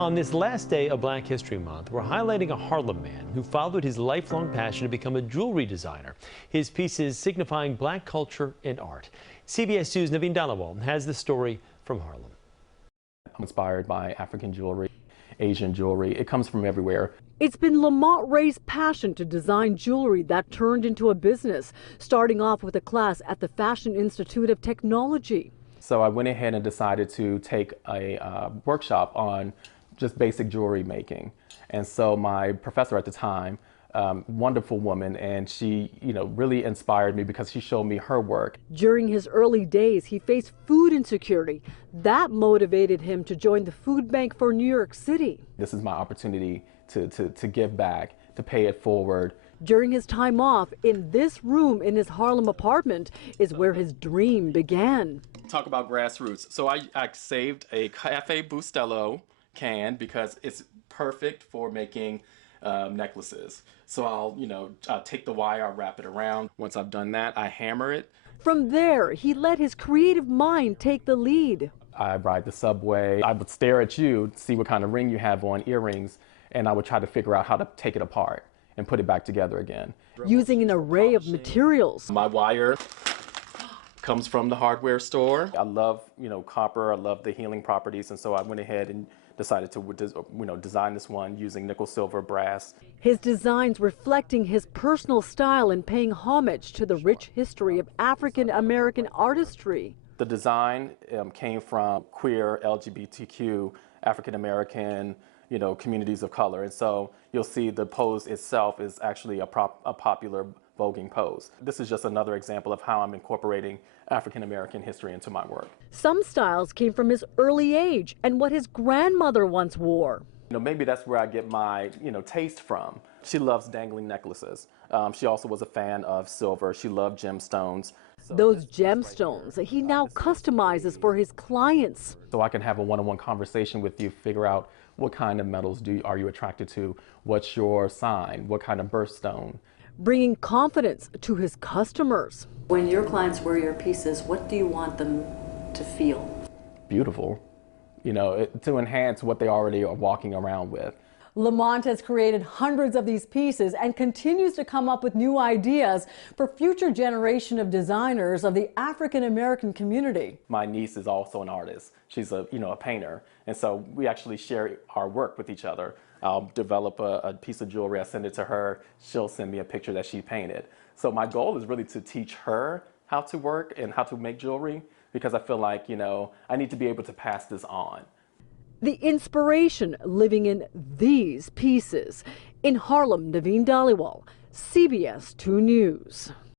On this last day of Black History Month, we're highlighting a Harlem man who followed his lifelong passion to become a jewelry designer. His pieces signifying black culture and art. CBS 2's Naveen Dhaliwal has the story from Harlem. I'm inspired by African jewelry, Asian jewelry. It comes from everywhere. It's been Lamont Wray's passion to design jewelry that turned into a business, starting off with a class at the Fashion Institute of Technology. So I went ahead and decided to take a workshop on just basic jewelry making. And so my professor at the time, wonderful woman, and she, really inspired me because she showed me her work. During his early days, he faced food insecurity. That motivated him to join the food bank for New York City. This is my opportunity to give back, to pay it forward. During his time off, in this room in his Harlem apartment is where his dream began. Talk about grassroots. So I saved a Cafe Bustelo can because it's perfect for making necklaces. So I'll take the wire, I'll wrap it around. Once I've done that, I hammer it. From there, he let his creative mind take the lead. I ride the subway. I would stare at you, see what kind of ring you have on, earrings, and I would try to figure out how to take it apart and put it back together again. Using an array of materials. My wire comes from the hardware store. I love, copper. I love the healing properties, and so I went ahead and decided to, design this one using nickel, silver, brass. His designs reflecting his personal style and paying homage to the rich history of African American artistry. The design came from queer, LGBTQ, African American, communities of color, and so you'll see the pose itself is actually a popular voguing pose. This is just another example of how I'm incorporating African American history into my work. Some styles came from his early age and what his grandmother once wore. Maybe that's where I get my, taste from. She loves dangling necklaces. She also was a fan of silver. She loved gemstones. Those gemstones he now customizes for his clients. So I can have a one-on-one conversation with you, figure out what kind of metals are you attracted to, what's your sign, what kind of birthstone. Bringing confidence to his customers. When your clients wear your pieces, what do you want them to feel? Beautiful, to enhance what they already are walking around with. Lamont has created hundreds of these pieces and continues to come up with new ideas for future generation of designers of the African American community. My niece is also an artist. She's a painter, and so we actually share our work with each other. I'll develop a piece of jewelry, I send it to her, she'll send me a picture that she painted. So my goal is really to teach her how to work and how to make jewelry, because I feel like, I need to be able to pass this on. The inspiration living in these pieces. In Harlem, Naveen Dhaliwal, CBS 2 News.